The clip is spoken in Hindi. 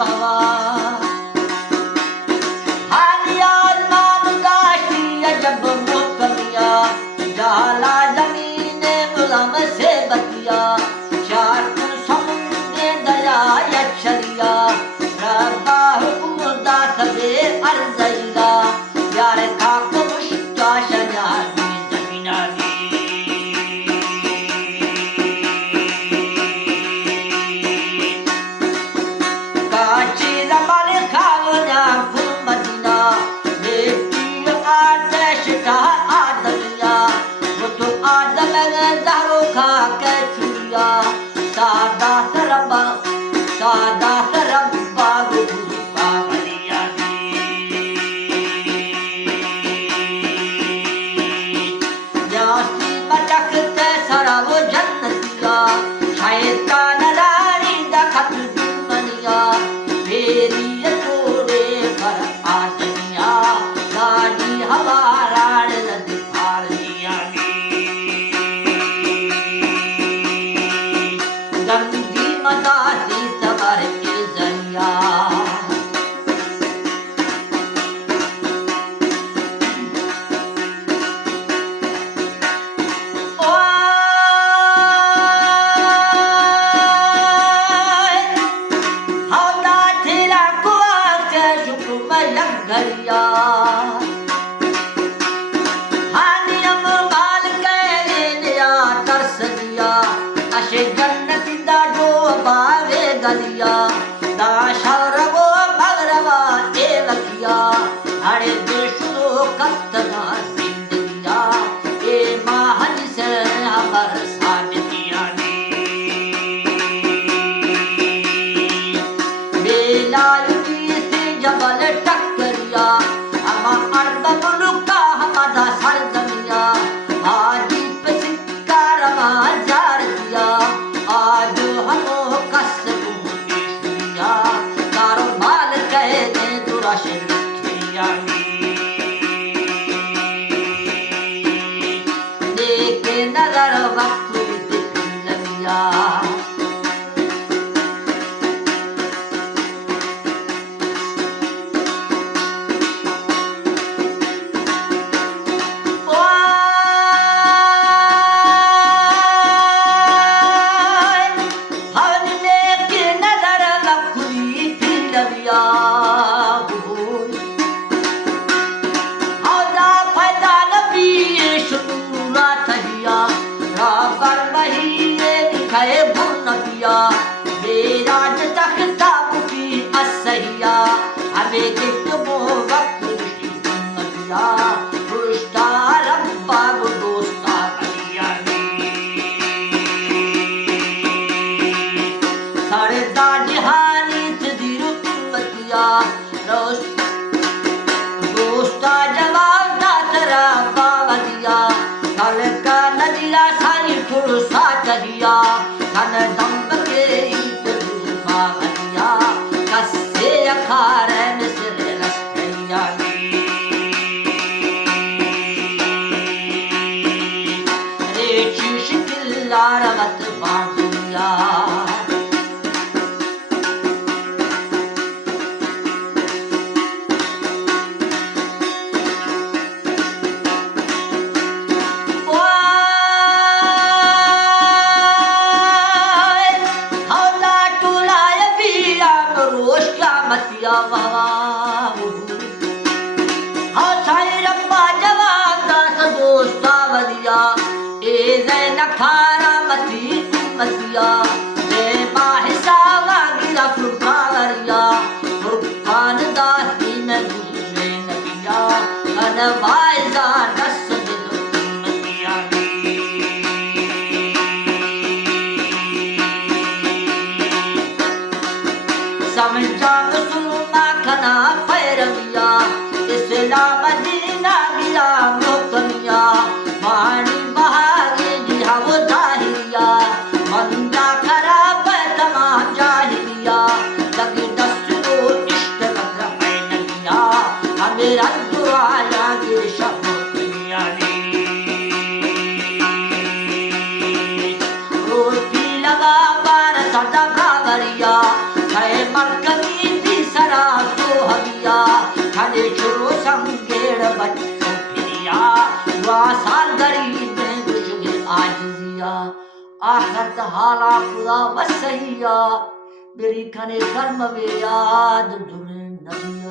बाबा हानियाल मानुदाशी जब मुकमिया जाला जमीन गुलाम से बतिया चार समुद्र दया यक्षरिया रब्बा हुक्म दास दे अर्ज़इला यार खाक मुश्ता शजानी जमीना काची रमल खावना फुल मदीना बेटी आतश का आदमिया वो तो आदम ज़हरो खा के चुरिया सादा सरबा गुरुबा वलिया यासी मचकते सरा वो जन्नतिया शैतान रानी दखत दुमनिया मेरी ये तोड़े पर आदमिया गाड़ी हमारा दिखार दिया गंदी मदासी तबर के जरिया घरिया हानियम माल के लिया तरस दिया अशे जन्नत दा जो बावे गलिया दाशर वो मगरवा ए लखिया हरे दिशो कत्तना जिंदगिया ए महल से हमार साबितिया ने बेलायुती से जबल टक्करिया अमा अर्द मुलुका हमारा सर जमिया हाजी पे सिक्का रवा जार दिया आज हमो कसबू दिया कारो माल कह दे दुराश लिखिया देखे नजर वक्त दिख लगिया बेराज तख्ता बुकी असहिया हमें गिफ्ट मो वक्त रुशी सुन्नतिया रुश्ता रब्बा वो दोस्ता अलिया सरदा जहानी तदीर उम्मतिया दोस्ता जवाब दा तेरा बावदिया कल का नदिया सारी फुर्सा करिया धन दम्ब के ईद दूमा बनिया कस्से अखार मिसल रस्तिया रेची शिकिल्ला रवत बांधुया मतिया बाबा हाँ साई रब्बा जवाब दास दोस्ता वलिया ए जैन खारा मती मतिया ए माहिसा वागिला फुरकावरिया फुरकान दासी में दूसरे नबिया अनवाइजा दस दिल मतिया समझा खना पैरविया इस्लाम दीना गिला मुकमिया वाणी बहागे जिहा वो दाहिया मंदा खराब तमाम जाहिलिया लगी दस्तरो इश्क बदर पैनलिया हमें रद्द आया गिर शब्द रोटी लगा बार सदा कावरिया है मरकमी या आखरत हाला खुदा वसैया मेरी खने कर्म में याद जुड़े नबिया